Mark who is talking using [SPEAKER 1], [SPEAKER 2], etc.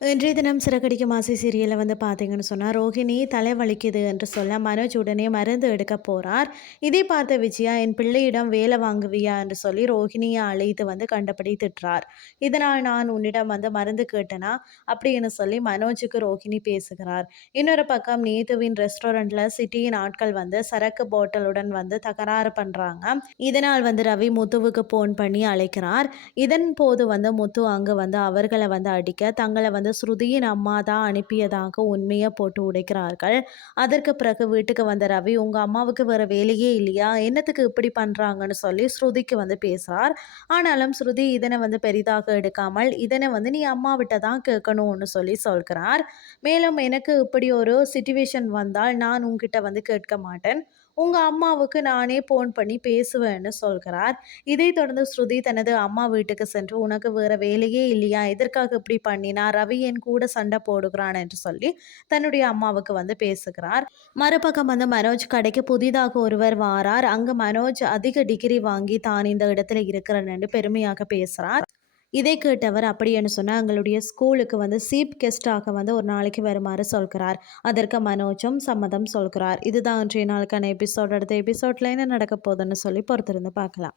[SPEAKER 1] இன்றைய தினம் சிறகடிக்கும் ஆசை சீரியலில் வந்து பார்த்தீங்கன்னு சொன்னால் ரோஹிணி தலை வலிக்குது என்று சொல்ல மனோஜ் உடனே மருந்து எடுக்க போகிறார் இதை பார்த்த விஜயா என் பிள்ளையிடம் வேலை வாங்குவியா? என்று சொல்லி ரோஹிணியை அழைத்து வந்து கண்டபடி திட்டுறார். இதனால் நான் உன்னிடம் வந்து மருந்து கேட்டனா? அப்படின்னு சொல்லி மனோஜுக்கு ரோஹிணி பேசுகிறார். இன்னொரு பக்கம் நேத்துவின் ரெஸ்டாரண்ட்டில் சிட்டியின் ஆட்கள் வந்து சரக்கு பாட்டிலுடன் வந்து தகராறு பண்ணுறாங்க இதனால் வந்து ரவி முத்துவுக்கு ஃபோன் பண்ணி அழைக்கிறார். இதன் போது வந்து முத்து அங்கே வந்து அவர்களை வந்து அடிக்க தங்களை வந்து ஸ்ருதியின் அம்மா தான் அனுப்பியதாக உண்மையை போட்டு உடைக்கிறார்கள். அதற்கு பிறகு வீட்டுக்கு வந்த ரவி உங்கள் அம்மாவுக்கு வேறு வேலையே இல்லையா? என்னத்துக்கு இப்படி பண்ணுறாங்கன்னு சொல்லி ஸ்ருதிக்கு வந்து பேசுகிறார் ஆனாலும் ஸ்ருதி இதனை வந்து பெரிதாக எடுக்காமல் இதனை வந்து நீ அம்மாவிட்ட தான் கேட்கணும்னு சொல்லி சொல்கிறார். மேலும் எனக்கு இப்படி ஒரு சுச்சுவேஷன் வந்தால் நான் உங்ககிட்ட வந்து கேட்க மாட்டேன். உங்கள் அம்மாவுக்கு நானே ஃபோன் பண்ணி பேசுவேன்னு சொல்கிறார். இதைத் தொடர்ந்து ஸ்ருதி தனது அம்மா வீட்டுக்கு சென்று உனக்கு வேறு வேலையே இல்லையா? எதற்காக இப்படி பண்ணினா? ரவி என் கூட சண்டை போடுகிறான் என்று சொல்லி தன்னுடைய அம்மாவுக்கு வந்து பேசுகிறார். மறுபக்கம் வந்து மனோஜ் கடைக்கு புதிதாக ஒருவர் வாரார். அங்கு மனோஜ் அதிக டிகிரி வாங்கி தான் இந்த இடத்துல இருக்கிறேன் என்று பெருமையாக பேசுகிறார். இதை கேட்டவர் அப்படின்னு சொன்னால் எங்களுடைய ஸ்கூலுக்கு வந்து சீப் கெஸ்டாக வந்து ஒரு நாளைக்கு வருமாறு சொல்கிறார். அதற்கு மனோஜும் சம்மதம் சொல்கிறார். இதுதான் இன்றைய நாளுக்கான எபிசோட். அடுத்த எபிசோட்ல என்ன நடக்க போகுதுன்னு சொல்லி பொறுத்திருந்து பார்க்கலாம்.